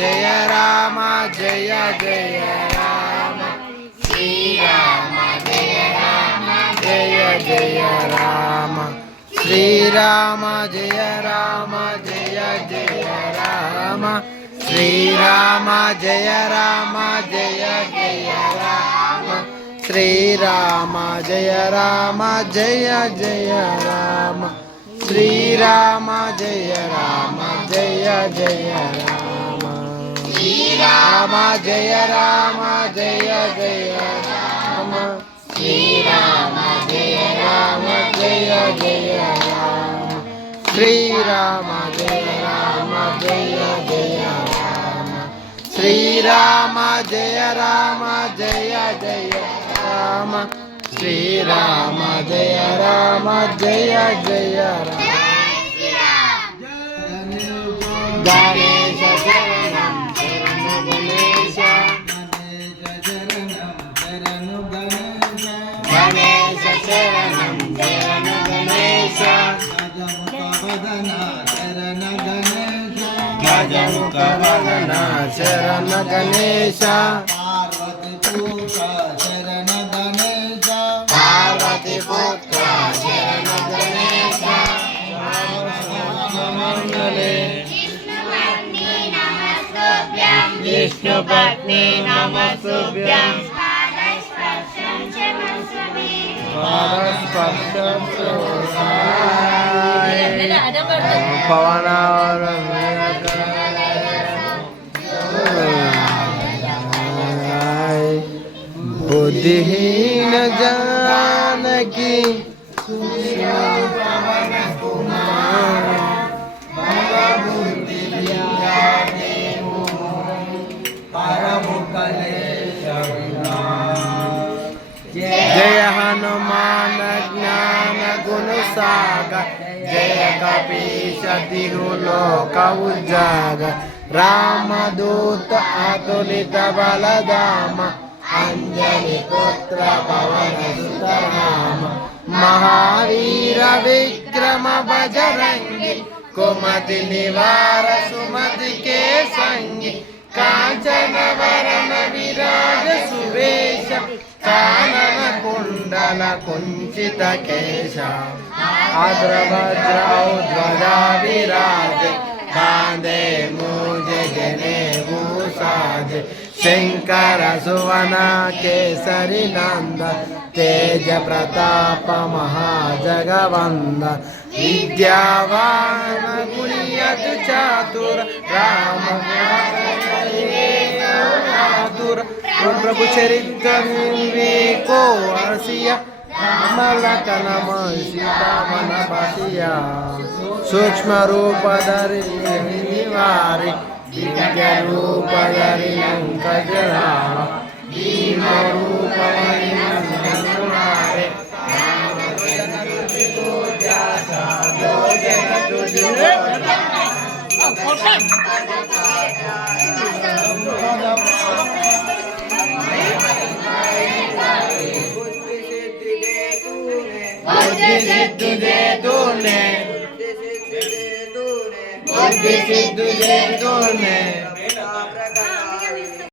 జయ రామ జయ జయ రామ శ్రీరామ జయ రామ జయ జయ రామ శ్రీరామ జయ రామ జయ జయ రామ శ్రీరామ జయ రామ జయ జయ రామ శ్రీరామ జయ రామ జయ జయ రామ శ్రీరామ జయ రామ జయ జయ రామ శ్రీరామ జయ రామ జయ జయ రామ శ్రీరామ జయ రామ జయ జయ రామ శ్రీరామ జయ రామ జయ జయ రామ శ్రీరామ జయ రామ జయ జయ రామ శ్రీరామ జయ రామ జయ జయ రామ గణేశ శరణం శరణు గణేశ గణేశ శరణం శరణు గణేశ గజముఖ వదన శరణ గణేశ పార్వతి పుత్ర శరణ గణేశ మంగళే విష్ణు పత్ని నమస్తుభ్యం बुद्धिहीन जानकी जय हनुमान ज्ञान गुण सागर जय कपीश तिहु लोक उजागर रामदूत अतुलित बलधाम अंजनी पुत्र पवन सुत राम महावीर विक्रम बजरंगी कुमति निवार सुमति के संगी कांचन वरण विराज सुवेश कानन कुंडल कुंचित केश अग्रवज्र ध्वजा विराज कांधे मूज जने भूषाज शंकर सुवन केसरी नंद तेज प्रताप महाजगवंद विद्यावान गुणियत चातुर राम चातुर प्रभु चरित्र को अर्षिया मलकन सीता मन बसिया सूक्ष्म रूप धरि निवारी दिव्य रूप धरि लंकज राम भीम रूप हरि सिद्धि दे तूने बुद्धि सिद्धि दे तूने